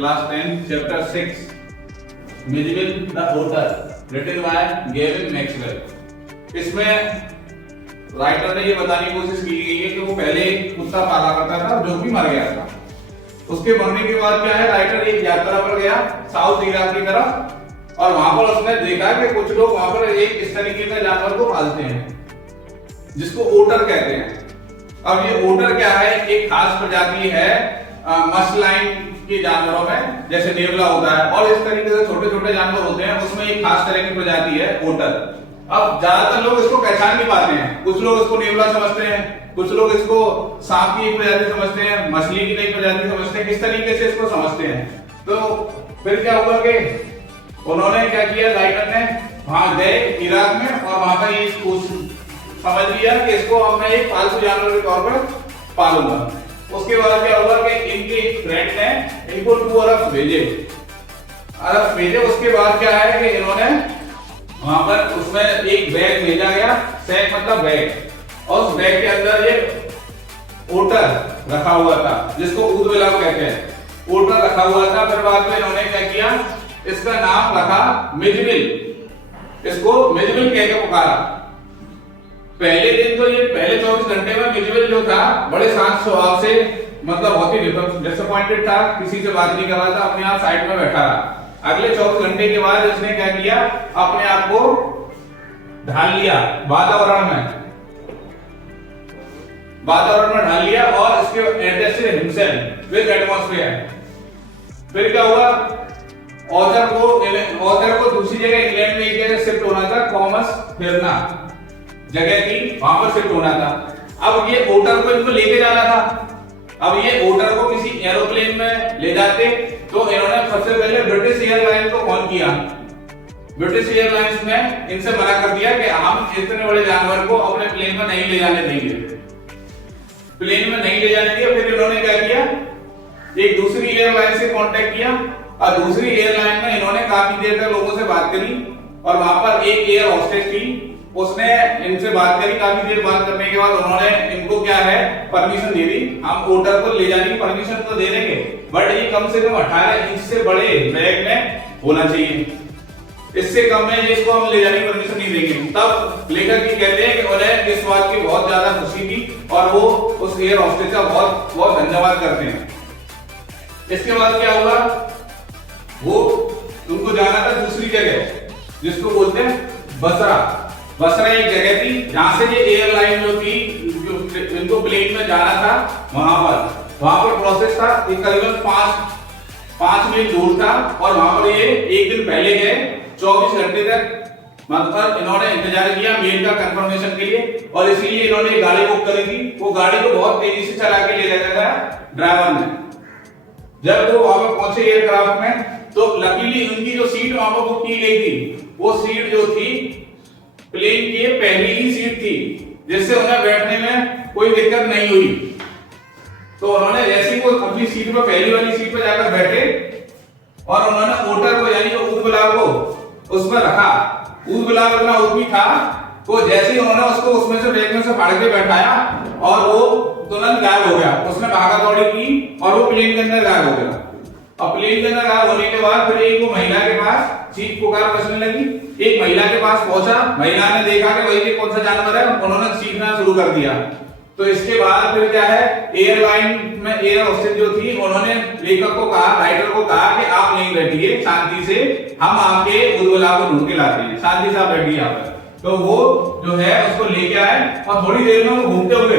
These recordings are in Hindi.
Class 10 chapter 6 Mijbil the otter written by Gavin Maxwell. इसमें राइटर ने ये बताने की कोशिश की गई है कि वो पहले एक कुत्ता पाला करता था जो भी मर गया था। उसके मरने के बाद क्या है, राइटर एक यात्रा पर गया साउथ इराक की तरफ और वहां पर उसने देखा कि कुछ लोग वहां पर एक इस तरीके का जानवर को पालते हैं जिसको ओटर कहते हैं। अब ये ओटर क्या है, एक खास प्रजाति है मसलाइन के जानवरों में, जैसे नेवला होता है और इस तरीके से छोटे छोटे जानवर होते हैं, उसमें एक खास तरह की प्रजाति है ओटर। अब ज्यादातर लोग इसको पहचान नहीं पाते हैं, कुछ लोग इसको नेवला समझते हैं, कुछ लोग इसको सांप की एक प्रजाति समझते हैं, मछली की नई प्रजाति समझते हैं, किस तरीके से इसको समझते हैं। तो फिर क्या हुआ कि उन्होंने क्या किया, राइटर ने वहां गए इराक में और वहां पर ये समझ लिया कि इसको अब मैं एक पालतू जानवर के तौर पर पालूंगा। उसके बाद क्या हुआ कि इनके एक फ्रेंड ने इनको 2 अरब भेजे। उसके बाद क्या है कि इन्होंने वहां पर उसमें एक बैग भेजा गया, सैक मतलब बैग, और उस बैग के अंदर ये ओटर रखा हुआ था जिसको ऊदबिलाव कहते हैं। ओटर रखा हुआ था। फिर बाद में इन्होंने क्या किया, इसका नाम रखा मिजविल, इसको मिजविल कह के पुकारा। पहले दिन तो ये पहले 24 घंटे में मिजविल जो था बड़े शांत स्वभाव से, मतलब बहुत ही डिसअपॉइंटेड था, किसी से बात नहीं कर रहा था, अपने आप साइड में बैठा रहा। अगले 24 घंटे के बाद इसने क्या किया, अपने आप को ढाल लिया वातावरण में ढाल लिया और इसके एडजस्टेड हिमसेल्फ विद एटमॉस्फेयर। फिर क्या हुआ, ऑथर को दूसरी जगह इंग्लैंड में एक जगह शिफ्ट होना था, कॉमस फिरना जगह थी, वहां पर शिफ्ट होना था। अब ये ओटर को इनको लेके जाना था। अब ये ओटर को किसी एरोप्लेन में ले जाते तो इन्होंने सबसे पहले ब्रिटिश एयरलाइंस को फोन किया। ब्रिटिश एयरलाइंस ने इनसे मना कर दिया कि हम इतने बड़े जानवर को अपने प्लेन में नहीं ले जाने देंगे, प्लेन में नहीं ले जाने दिया। फिर इन्होंने क्या किया, एक दूसरी एयरलाइन से कांटेक्ट किया और दूसरी एयरलाइन में इन्होंने काफी देर तक लोगों से बात करी और वहां पर एक एयर होस्टेस थी, उसने इनसे बात करी। काफी देर बात करने के बाद उन्होंने इनको क्या है परमिशन दे दी, हम ओटर को ले जाने की परमिशन तो दे देंगे, बट ये कम से कम 18 इंच से बड़े बैग में होना चाहिए, इससे कम में इसको हम ले जाने की परमिशन नहीं देंगे। तब लेखक की कहते हैं कि उन्हें इस बात की बहुत ज्यादा खुशी थी और वो उस एयर होस्टेस का बहुत बहुत धन्यवाद करते हैं। इसके बाद क्या हुआ, वो उनको जाना था दूसरी जगह जिसको बोलते हैं बसरा एक जगह थी जहां से ये एयरलाइन जो थी, जो इनको प्लेन में जाना था, वहां पर प्रोसेस था। ये करीबन 5 मील दूर था और वहां पर ये एक दिन पहले गए। 24 घंटे तक मतलब इन्होंने इंतजार किया मेल का कंफर्मेशन के लिए और इसीलिए इन्होंने गाड़ी बुक करी थी। वो गाड़ी को बहुत तेजी से चला के ले जाया था ड्राइवर ने। जब वो वहां पर पहुंचे एयरक्राफ्ट में तो लकीली उनकी जो सीट वहां पर बुक की गई थी, वो सीट जो थी प्लेन की पहली ही सीट थी, जिससे उन्हें बैठने में कोई दिक्कत नहीं हुई। तो उन्होंने जैसे ही वो अपनी सीट पर पहली वाली सीट पर जाकर बैठे और उन्होंने ओटर को यानी ऊदबिलाव को उसमें रखा। ऊदबिलाव इतना ऊपरी था तो जैसे ही उन्होंने उसको उसमें से बैग में से फाड़ के बैठाया और वो तुरंत गायब हो गया। उसने भागा दौड़ी की और वो प्लेन के अंदर गायब हो गया। अब प्लेन के अंदर गायब होने के बाद फिर एक वो महिला के पास चीख पुकार मचने लगी। एक महिला के पास पहुंचा, महिला ने देखा कि वही कौन सा जानवर है, उन्होंने चीखना शुरू कर दिया। तो इसके बाद फिर क्या है, एयरलाइन में एयर होस्टेस जो थी उन्होंने लेखक को कहा, राइटर को कहा कि आप नहीं बैठिए, शांति से हम आपके ऊदबिलाव को ढूंढ के लाते हैं, शांति से आप बैठिए यहाँ पर। तो वो जो है उसको लेके आए और थोड़ी देर में वो घूमते हुए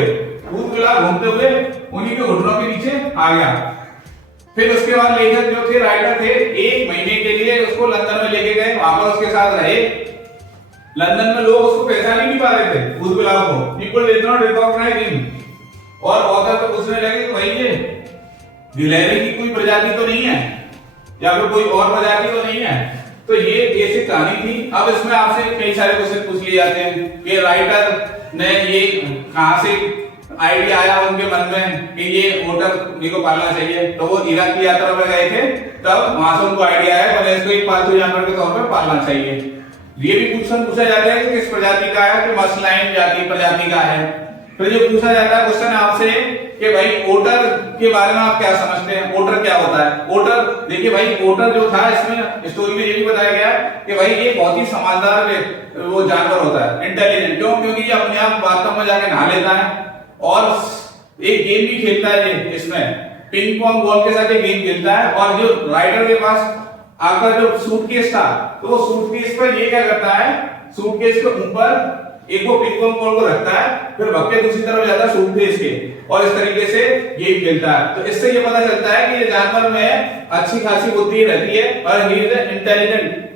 ऊदबिलाव घूमते हुए उन्हीं के घुटनों के नीचे आ गया। फिर उसके बाद लेखक जो थे, राइटर थे, 1 महीने के लिए उसको लंदन में लेके गए, वहां पर उसके साथ रहे। लंदन में लोग उसको पहचान ही नहीं पा रहे थे ऊदबिलाव को, people did not recognise him. और ऑथर तो पूछने लगे कि भाई ये गिलहरी की कोई प्रजाति तो नहीं है या फिर कोई और प्रजाति तो नहीं है। तो ये बेसिक कहानी थी। अब इसमें आपसे कई सारे क्वेश्चन पूछ लिए जाते हैं कि राइटर ने ये कहां से आइडिया आया उनके मन में कि ये ओटर मेरे को पालना चाहिए। तो वो इराक की यात्रा पर गए थे, तब वहां से उनको आइडिया आया मैंने इसको एक पालतू जानवर के तौर पर पालना चाहिए। ये भी क्वेश्चन पूछा जाता है कि किस प्रजाति का है, कि मसलाइन जाति प्रजाति का है। फिर जो पूछा जाता है क्वेश्चन आपसे कि भाई ओटर के बारे में आप क्या समझते हैं, ओटर क्या होता है। ओटर देखिए भाई, ओटर जो था इसमें स्टोरी में ये भी बताया गया है कि भाई ये बहुत ही समझदार वो जानवर होता है, इंटेलिजेंट। क्यों? क्योंकि ये अपने आप बाथरूम में जाके नहा लेता है और एक गेम भी खेलता है। ये इसमें पिंग पोंग बॉल के साथ एक गेम खेलता है और जो राइडर के पास आकर जो सूटकेस था, तो वो सूटकेस पर ये क्या करता है, सूटकेस के ऊपर एक वो पिंग पोंग बॉल को रखता है, फिर भाग के दूसरी तरफ जाता है सूटकेस के और इस तरीके से गेम खेलता है। तो इससे ये पता चलता है कि ये जानवर में अच्छी खासी बुद्धि रहती है और ही इज इंटेलिजेंट